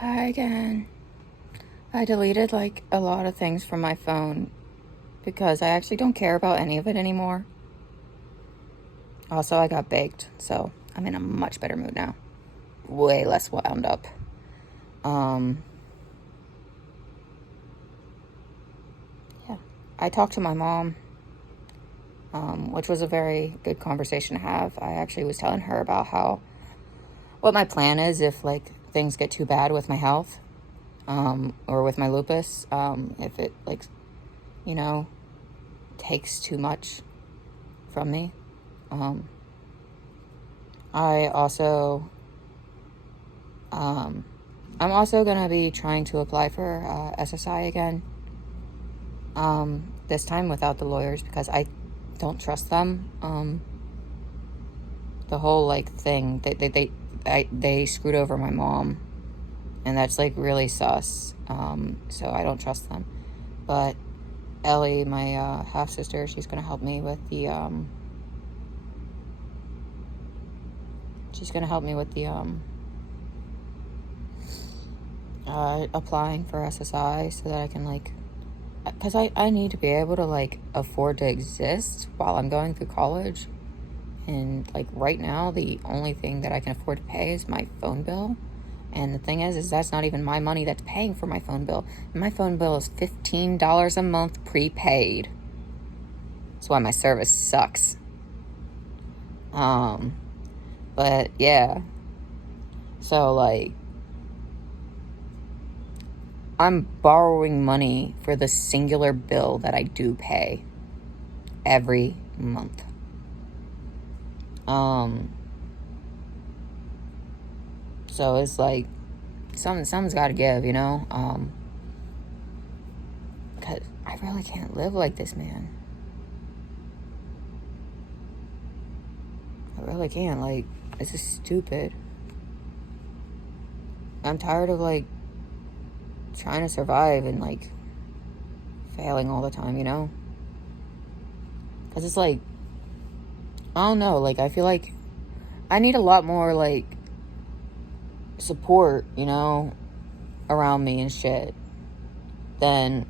Hi again. I deleted like a lot of things from my phone because I actually don't care about any of it anymore. Also, I got baked, so I'm in a much better mood now. Way less wound up. Yeah. I talked to my mom, which was a very good conversation to have. I actually was telling her about what my plan is if like things get too bad with my health, or with my lupus, if it like, you know, takes too much from me. I'm also gonna be trying to apply for SSI again. This time without the lawyers because I don't trust them. The whole like thing they screwed over my mom, and that's like really sus. So I don't trust them. But Ellie, my half sister, she's gonna help me with the applying for SSI so that I can like, because I need to be able to like afford to exist while I'm going through college. And like right now, the only thing that I can afford to pay is my phone bill. And the thing is that's not even my money that's paying for my phone bill. And my phone bill is $15 a month prepaid. That's why my service sucks. But yeah. So like, I'm borrowing money for the singular bill that I do pay every month. So it's like something's got to give, you know. Because I really can't live like this, man. I really can't. Like, this is stupid. I'm tired of like trying to survive and like failing all the time, you know? Because it's like, I don't know, like I feel like I need a lot more like support, you know, around me and shit than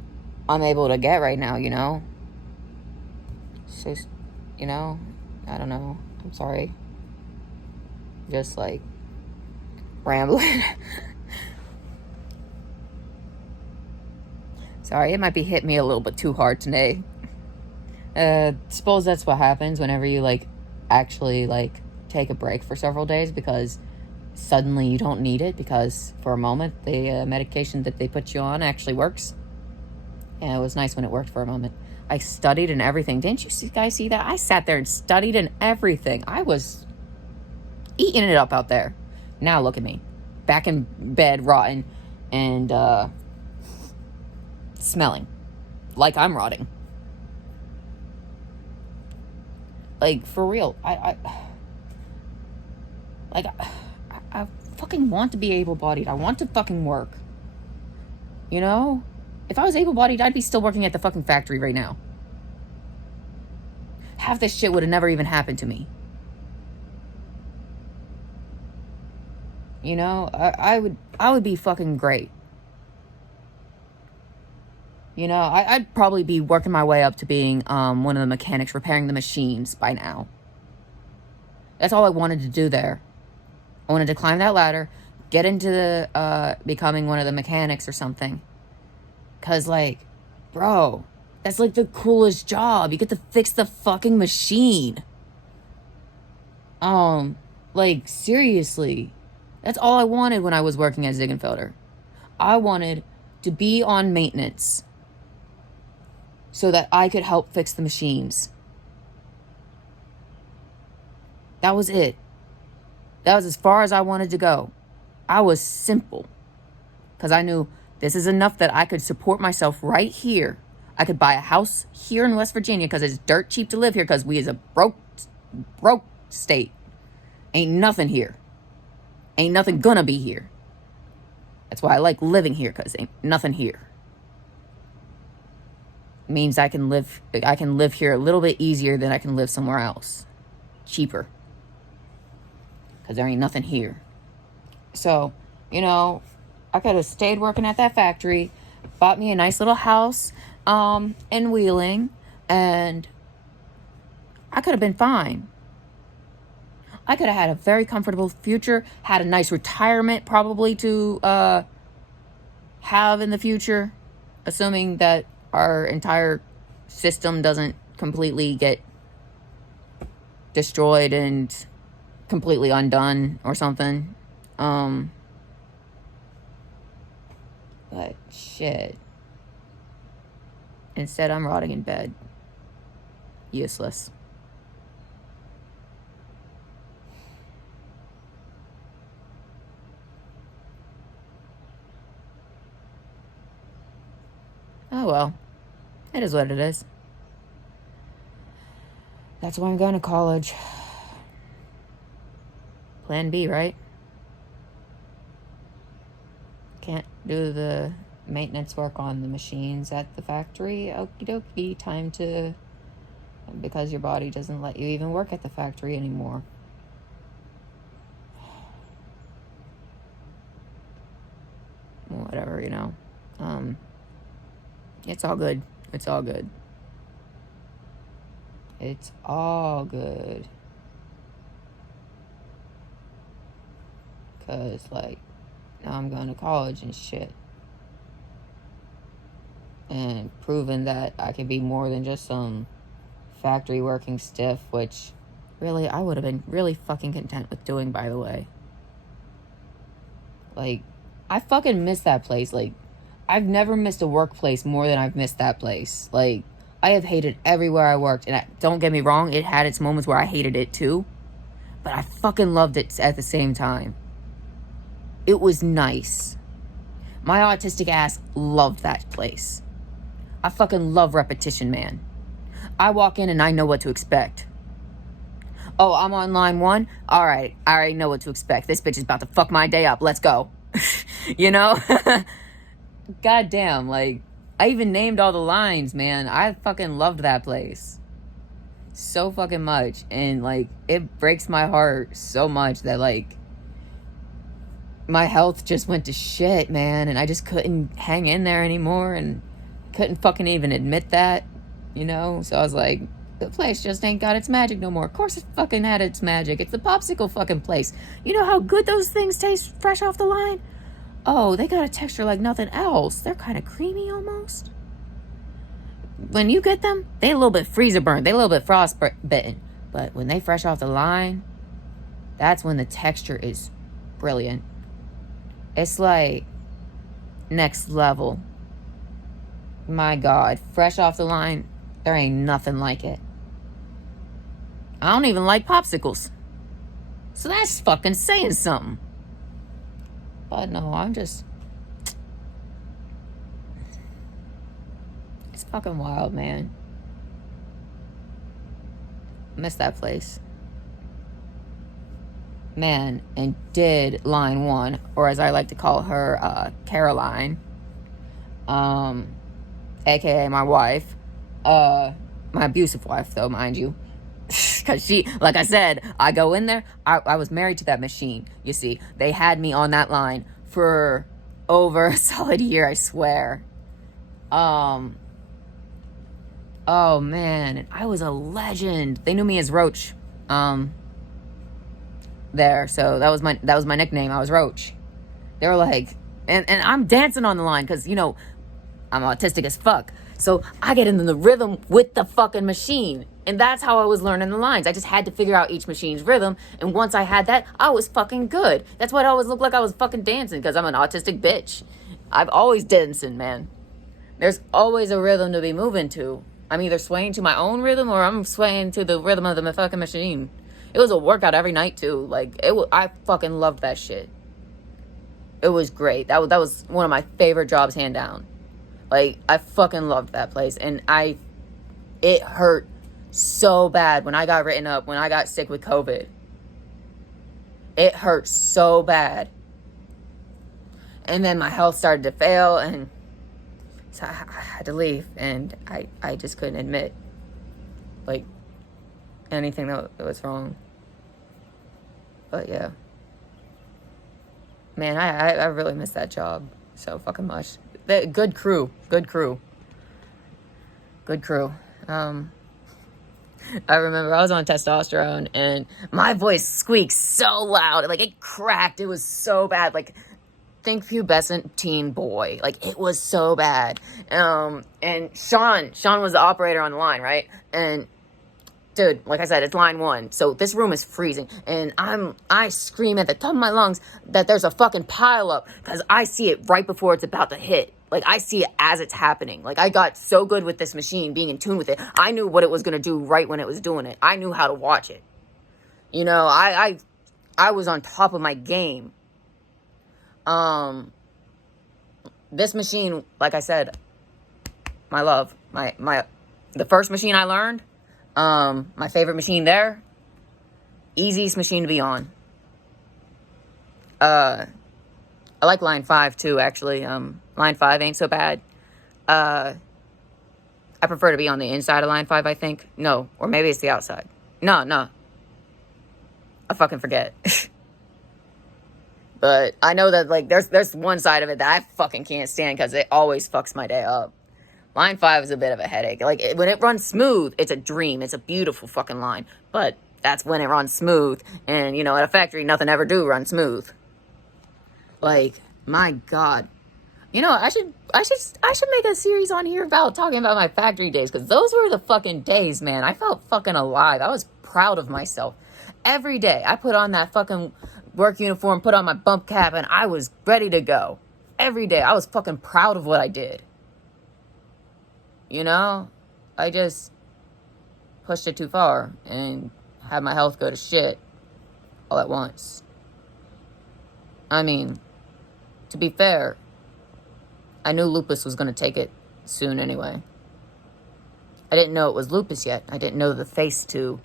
I'm able to get right now, you know? It's just, you know, I don't know. I'm sorry. Just like rambling. Sorry, it might be hitting me a little bit too hard today. Suppose that's what happens whenever you like actually like take a break for several days, because suddenly you don't need it because for a moment the medication that they put you on actually works. Yeah, it was nice when it worked for a moment. I studied and everything. Didn't you guys see that? I sat there and studied and everything. I was eating it up out there. Now look at me, back in bed, rotten and smelling like I'm rotting. Like, for real, I fucking want to be able-bodied. I want to fucking work. You know? If I was able-bodied, I'd be still working at the fucking factory right now. Half this shit would have never even happened to me. You know? I would be fucking great. You know, I'd probably be working my way up to being one of the mechanics repairing the machines by now. That's all I wanted to do there. I wanted to climb that ladder, get into the becoming one of the mechanics or something. Because, like, bro, that's like the coolest job. You get to fix the fucking machine. Like, seriously. That's all I wanted when I was working at Zieggy. I wanted to be on maintenance so that I could help fix the machines. That was it. That was as far as I wanted to go. I was simple. Because I knew this is enough that I could support myself right here. I could buy a house here in West Virginia because it's dirt cheap to live here because we is a broke state. Ain't nothing here. Ain't nothing gonna be here. That's why I like living here, because ain't nothing here. Means I can live here a little bit easier than I can live somewhere else. Cheaper. Because there ain't nothing here. So, you know, I could have stayed working at that factory, bought me a nice little house in Wheeling, and I could have been fine. I could have had a very comfortable future, had a nice retirement probably to have in the future, assuming that our entire system doesn't completely get destroyed and completely undone or something. But shit. Instead, I'm rotting in bed. Useless. Oh well. It is what it is. That's why I'm going to college. Plan B, right? Can't do the maintenance work on the machines at the factory. Okie dokie. Time to... Because your body doesn't let you even work at the factory anymore. Whatever, you know. It's all good. It's all good. It's all good. Because, like, now I'm going to college and shit. And proving that I can be more than just some factory working stiff, which really I would have been really fucking content with doing, by the way. Like, I fucking miss that place. Like, I've never missed a workplace more than I've missed that place. Like, I have hated everywhere I worked. And don't get me wrong, it had its moments where I hated it too. But I fucking loved it at the same time. It was nice. My autistic ass loved that place. I fucking love repetition, man. I walk in and I know what to expect. Oh, I'm on line 1? Alright, I already know what to expect. This bitch is about to fuck my day up. Let's go. You know? Goddamn, like, I even named all the lines, man. I fucking loved that place so fucking much. And, like, it breaks my heart so much that, like, my health just went to shit, man. And I just couldn't hang in there anymore. And couldn't fucking even admit that, you know? So I was like, the place just ain't got its magic no more. Of course it fucking had its magic. It's the popsicle fucking place. You know how good those things taste fresh off the line? Oh, they got a texture like nothing else. They're kind of creamy almost. When you get them, they a little bit freezer burnt. They a little bit frostbitten. But when they fresh off the line, that's when the texture is brilliant. It's like next level. My God, fresh off the line, there ain't nothing like it. I don't even like popsicles. So that's fucking saying something. But no, I'm just... It's fucking wild, man. Miss that place. Man, and did line 1, or as I like to call her, Caroline, aka my wife, my abusive wife, though, mind you. Because she, like I said, I go in there, I was married to that machine, you see. They had me on that line for over a solid year, I swear. Oh, man, and I was a legend. They knew me as Roach, there, so that was my nickname. I was Roach. They were like, and I'm dancing on the line, because, you know, I'm autistic as fuck. So I get into the rhythm with the fucking machine. And that's how I was learning the lines. I just had to figure out each machine's rhythm. And once I had that, I was fucking good. That's why it always looked like I was fucking dancing, because I'm an autistic bitch. I've always dancing, man. There's always a rhythm to be moving to. I'm either swaying to my own rhythm or I'm swaying to the rhythm of the fucking machine. It was a workout every night, too. Like, I fucking loved that shit. It was great. That was one of my favorite jobs, hand down. Like, I fucking loved that place. And it hurt so bad when I got written up, when I got sick with COVID. It hurt so bad. And then my health started to fail, and so I had to leave. And I just couldn't admit, like, anything that was wrong. But yeah. Man, I really miss that job so fucking much. Good crew. Good crew. Good crew. I remember I was on testosterone and my voice squeaked so loud. Like, it cracked. It was so bad. Like, think pubescent teen boy. Like, it was so bad. And Sean was the operator on the line, right? And dude, like I said, it's line 1. So this room is freezing. And I scream at the top of my lungs that there's a fucking pile up because I see it right before it's about to hit. Like, I see it as it's happening. Like, I got so good with this machine, being in tune with it. I knew what it was going to do right when it was doing it. I knew how to watch it. You know, I was on top of my game. This machine, like I said, my love, the first machine I learned, my favorite machine there, easiest machine to be on. I like line 5 too, actually. Line 5 ain't so bad. I prefer to be on the inside of line 5, I think. No, or maybe it's the outside. No. I fucking forget. But I know that, like, there's one side of it that I fucking can't stand because it always fucks my day up. Line 5 is a bit of a headache. Like, when it runs smooth, it's a dream. It's a beautiful fucking line. But that's when it runs smooth. And, you know, at a factory, nothing ever do run smooth. Like, my God. You know, I should make a series on here about talking about my factory days. Because those were the fucking days, man. I felt fucking alive. I was proud of myself. Every day, I put on that fucking work uniform, put on my bump cap, and I was ready to go. Every day, I was fucking proud of what I did. You know, I just pushed it too far and had my health go to shit all at once. I mean, to be fair, I knew lupus was going to take it soon anyway. I didn't know it was lupus yet. I didn't know the face to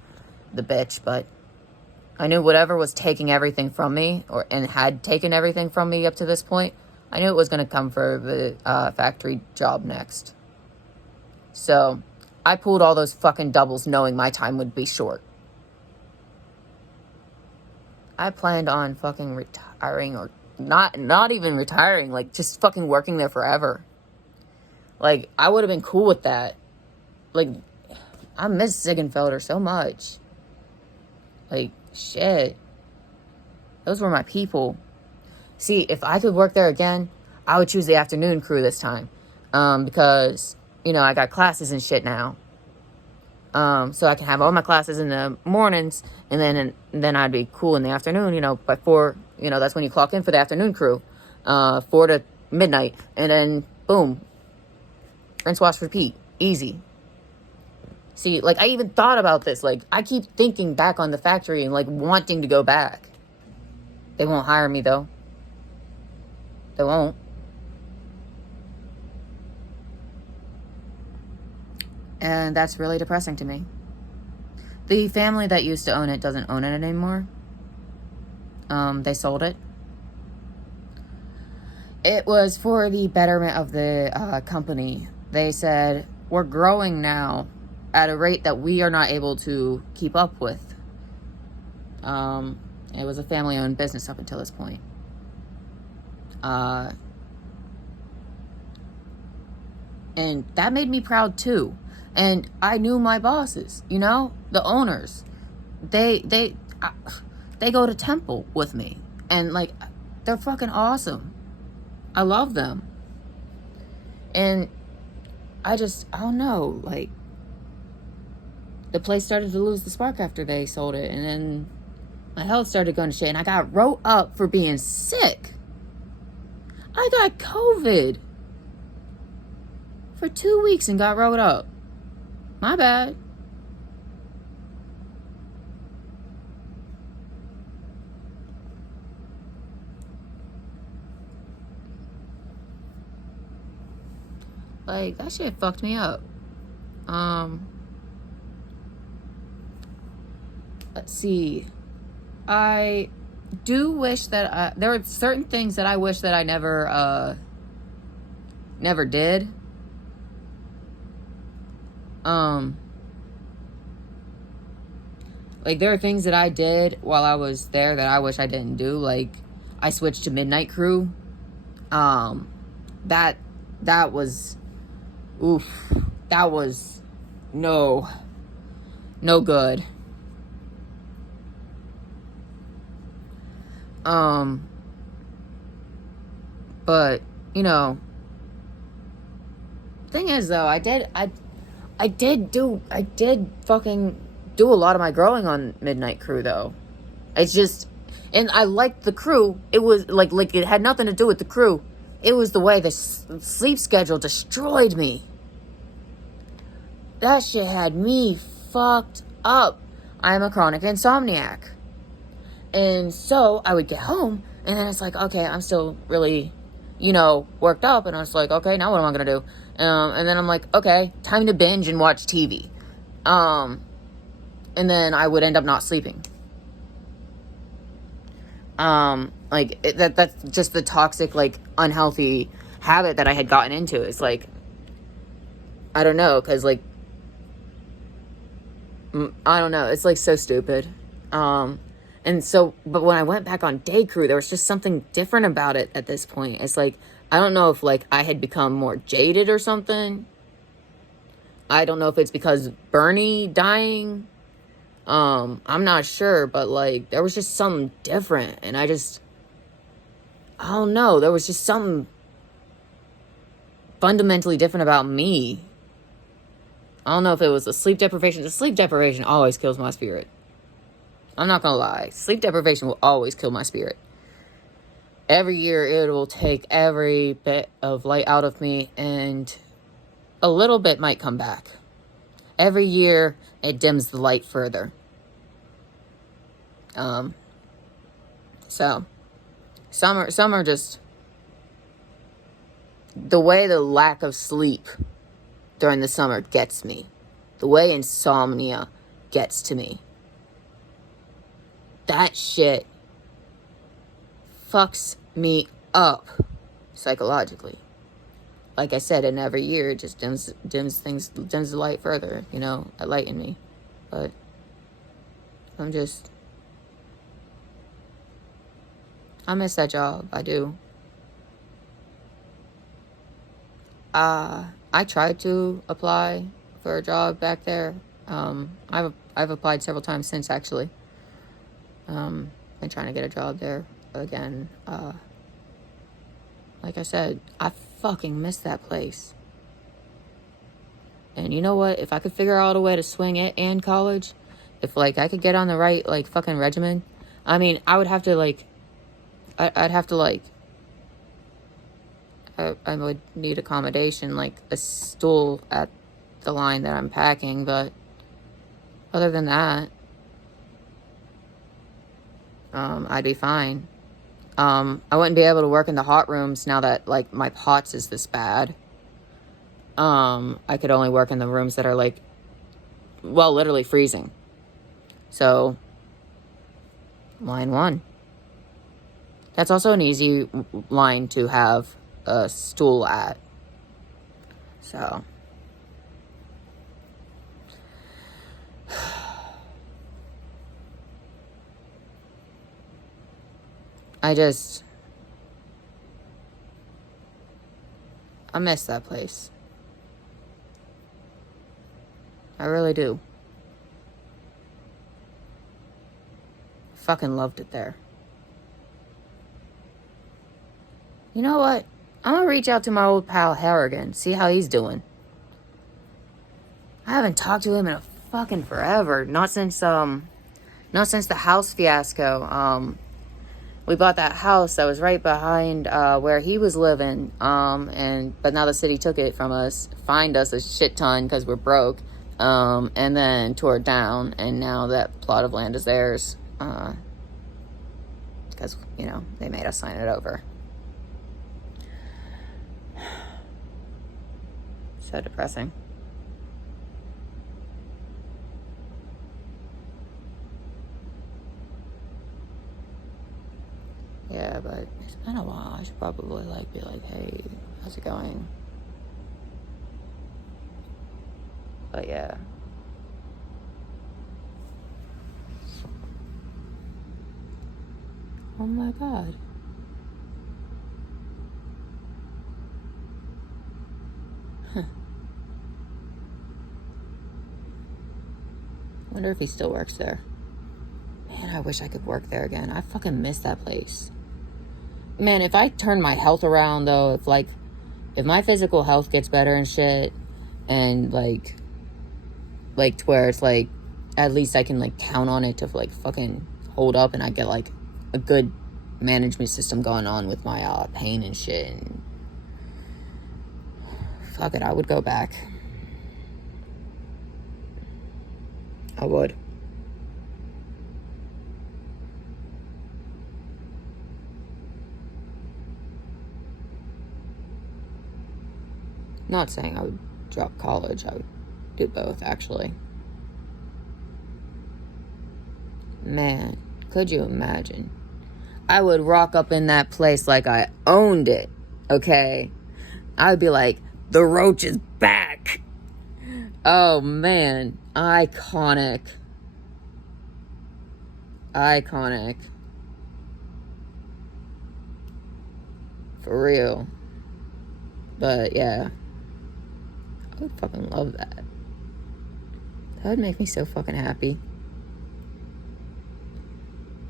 the bitch, but I knew whatever was taking everything from me, and had taken everything from me up to this point, I knew it was going to come for the factory job next. So, I pulled all those fucking doubles knowing my time would be short. I planned on fucking retiring, or not even retiring, like, just fucking working there forever. Like, I would have been cool with that. Like, I miss Ziegenfelder so much. Like, shit. Those were my people. See, if I could work there again, I would choose the afternoon crew this time. Because, you know, I got classes and shit now. So I can have all my classes in the mornings, and then I'd be cool in the afternoon, you know, by 4, you know, that's when you clock in for the afternoon crew. 4 to midnight. And then, boom. Rinse, wash, repeat. Easy. See, like, I even thought about this. Like, I keep thinking back on the factory and, like, wanting to go back. They won't hire me, though. They won't. And that's really depressing to me. The family that used to own it doesn't own it anymore. They sold it. It was for the betterment of the company. They said, we're growing now at a rate that we are not able to keep up with. It was a family-owned business up until this point. And that made me proud too. And I knew my bosses, you know, the owners. They go to Temple with me, and, like, they're fucking awesome. I love them. And I don't know, like, the place started to lose the spark after they sold it, and then my health started going to shit, and I got wrote up for being sick. I got COVID for 2 weeks and got wrote up. My bad. Like, that shit fucked me up. Let's see. I do wish that there are certain things that I wish that I never did. Like, there are things that I did while I was there that I wish I didn't do. Like, I switched to midnight crew. That was, oof, that was no good. But, you know, thing is though, I did fucking do a lot of my growing on midnight crew though. It's just, and I liked the crew. It was like it had nothing to do with the crew. It was the way the sleep schedule destroyed me. That shit had me fucked up. I'm a chronic insomniac. And so I would get home, and then it's like, okay, I'm still really, worked up. And I was like, okay, now what am I going to do? And then I'm like, okay, time to binge and watch TV. And then I would end up not sleeping. That's just the toxic, unhealthy habit that I had gotten into. It's like, I don't know, because, I don't know, it's, so stupid. And so, but when I went back on day crew, there was just something different about it at this point. It's like, I don't know if, I had become more jaded or something. I don't know if it's because Bernie dying. I'm not sure, but, there was just something different. And I don't know. There was just something fundamentally different about me. I don't know if it was the sleep deprivation. The sleep deprivation always kills my spirit. I'm not gonna lie. Sleep deprivation will always kill my spirit. Every year it will take every bit of light out of me, and a little bit might come back. Every year it dims the light further. So some are just, the way the lack of sleep during the summer gets me. The way insomnia gets to me. That shit fucks me up psychologically. Like I said, and every year it just dims the light further, a light in me. But I miss that job. I do. I tried to apply for a job back there. I've applied several times since, actually. Been trying to get a job there again. Like I said, I fucking miss that place. And you know what? If I could figure out a way to swing it and college, if I could get on the right fucking regimen, I mean, I would have to I'd have to I would need accommodation, a stool at the line that I'm packing, but other than that, I'd be fine. I wouldn't be able to work in the hot rooms now that, my POTS is this bad. I could only work in the rooms that are, literally freezing. So, line 1. That's also an easy line to have a stool at. So, I miss that place. I really do. Fucking loved it there. You know what? I'm gonna reach out to my old pal Harrigan, see how he's doing. I haven't talked to him in a fucking forever. Not since the house fiasco. We bought that house that was right behind where he was living. But now the city took it from us, fined us a shit ton because we're broke, and then tore it down. And now that plot of land is theirs because they made us sign it over. So depressing. Yeah, but it's been a while. I should probably be hey, how's it going? But yeah. Oh my God. Wonder if he still works there. Man, I wish I could work there again. I fucking miss that place. Man, if I turn my health around, though, if my physical health gets better and shit, and, like, to where it's, like, at least I can, like, count on it to, like, fucking hold up, and I get, like, a good management system going on with my, pain and shit, and fuck it, I would go back. I would. Not saying I would drop college. I would do both, actually. Man, could you imagine? I would rock up in that place like I owned it, okay? I would be like, the roach is back. Oh, man. Iconic. Iconic. For real. But, yeah. I would fucking love that. That would make me so fucking happy.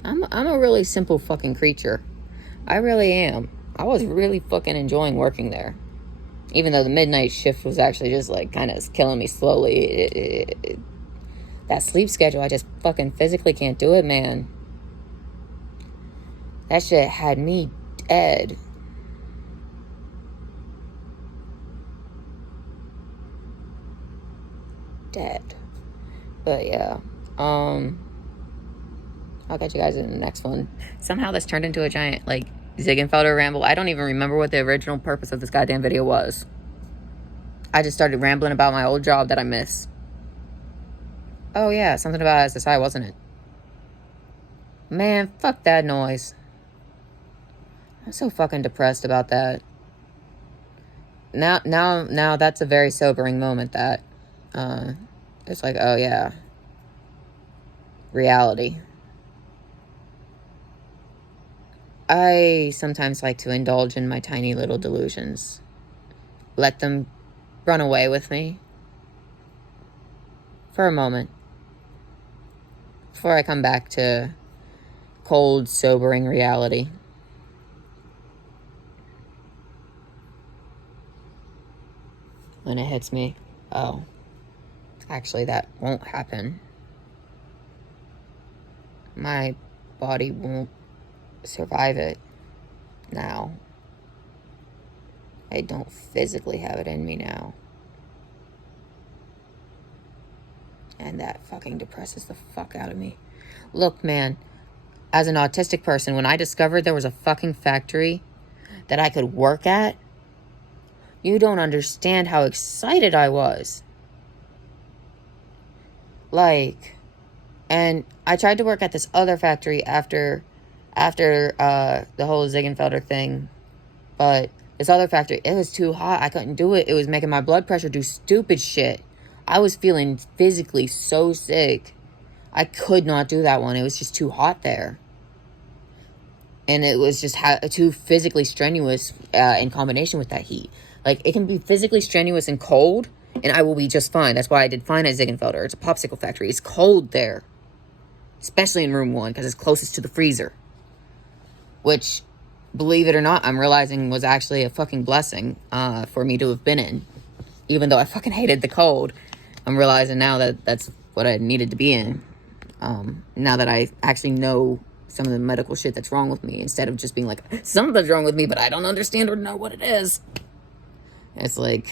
I'm a really simple fucking creature. I really am. I was really fucking enjoying working there. Even though the midnight shift was actually just, like, kind of killing me slowly. That sleep schedule, I just fucking physically can't do it, man. That shit had me dead. Dead. But, yeah. I'll catch you guys in the next one. Somehow this turned into a giant, like, Ziegenfelder ramble. I don't even remember what the original purpose of this goddamn video was. I just started rambling about my old job that I miss. Oh, yeah, something about SSI, wasn't it? Man, fuck that noise. I'm so fucking depressed about that. Now that's a very sobering moment, that. It's like, oh, yeah. Reality. I sometimes like to indulge in my tiny little delusions. Let them run away with me for a moment before I come back to cold, sobering reality. When it hits me, oh, actually that won't happen. My body won't survive it now. I don't physically have it in me now. And that fucking depresses the fuck out of me. Look, man, as an autistic person, when I discovered there was a fucking factory that I could work at, you don't understand how excited I was. Like, and I tried to work at this other factory after the whole Ziegenfelder thing, but this other factory, it was too hot. I couldn't do it. It was making my blood pressure do stupid shit. I was feeling physically so sick. I could not do that one. It was just too hot there. And it was just too physically strenuous in combination with that heat. Like, it can be physically strenuous and cold, and I will be just fine. That's why I did fine at Ziegenfelder. It's a popsicle factory. It's cold there. Especially in room 1, because it's closest to the freezer. Which, believe it or not, I'm realizing was actually a fucking blessing for me to have been in. Even though I fucking hated the cold, I'm realizing now that that's what I needed to be in. Now that I actually know some of the medical shit that's wrong with me, instead of just being like, something's wrong with me, but I don't understand or know what it is. It's like,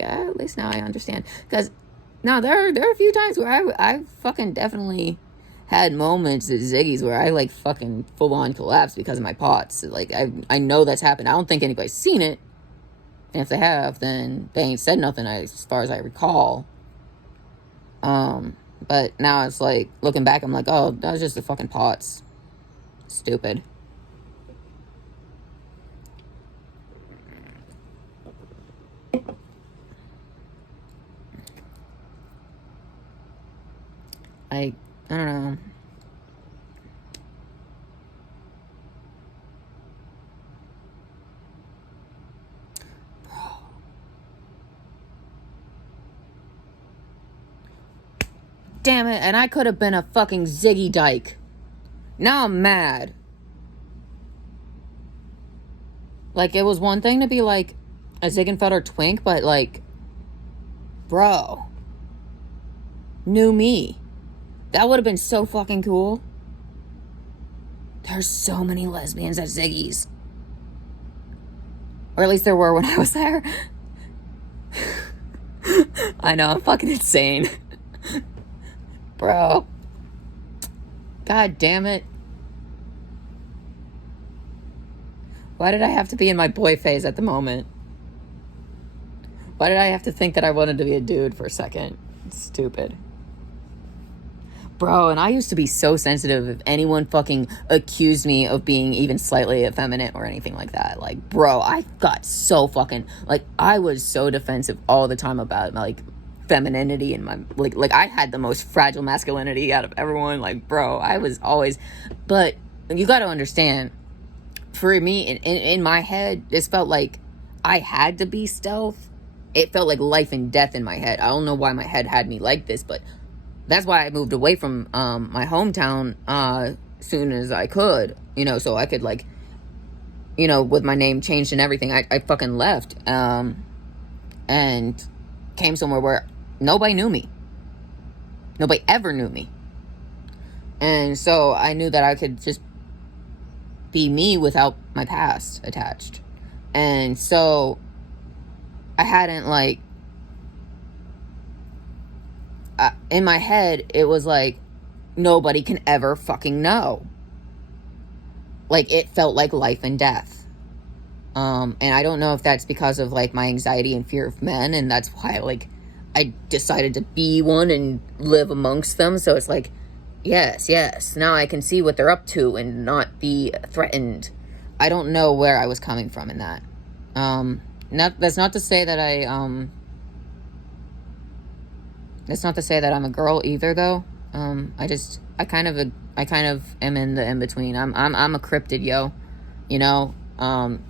at least now I understand. Because, now, there are a few times where I fucking definitely had moments at Ziggy's where I, like, fucking full-on collapsed because of my POTS. Like, I know that's happened. I don't think anybody's seen it. And if they have, then they ain't said nothing as far as I recall. But now it's like, looking back, I'm like, oh, that was just the fucking POTS. Stupid. I don't know. damn it. And I could have been a fucking Ziggy dyke. Now I'm mad. Like, it was one thing to be like a Ziegenfelder twink, but like, bro, new me. That would have been so fucking cool. There's so many lesbians at Ziggy's. Or at least there were when I was there. I know, I'm fucking insane. Bro. God damn it. Why did I have to be in my boy phase at the moment? Why did I have to think that I wanted to be a dude for a second? It's stupid. Bro, and I used to be so sensitive if anyone fucking accused me of being even slightly effeminate or anything like that. Like, bro, I got so fucking, like, I was so defensive all the time about, like, femininity and my, like I had the most fragile masculinity out of everyone. Like, bro, I was always, but you got to understand, for me, in my head, this felt like I had to be stealth. It felt like life and death in my head. I don't know why my head had me like this, but that's why I moved away from my hometown soon as I could, you know, so I could, like, you know, with my name changed and everything, I fucking left and came somewhere where nobody knew me. Nobody ever knew me. And so I knew that I could just be me without my past attached. And so I hadn't, like, in my head, it was like, nobody can ever fucking know. Like, it felt like life and death. And I don't know if that's because of, like, my anxiety and fear of men, and that's why, like, I decided to be one and live amongst them. So it's like, yes, now I can see what they're up to and not be threatened. I don't know where I was coming from in that. That's not to say that that's not to say that I'm a girl either, though. I kind of am in the in-between. I'm a cryptid, yo. You know?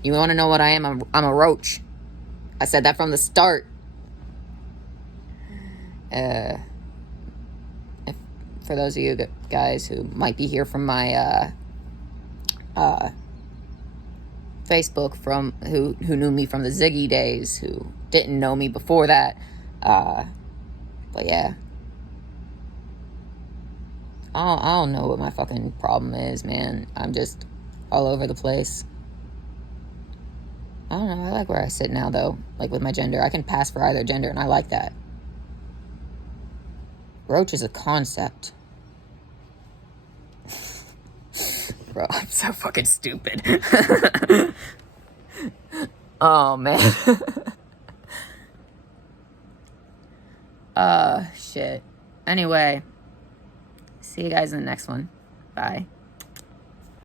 You want to know what I am? I'm a roach. I said that from the start. For those of you guys who might be here from my Facebook, from who knew me from the Zieggy days, who didn't know me before that, but yeah, I don't know what my fucking problem is, man. I'm just all over the place. I don't know. I like where I sit now, though. Like, with my gender, I can pass for either gender, and I like that. Roach is a concept. Bro, I'm so fucking stupid. Oh, man. Shit. Anyway, see you guys in the next one. Bye.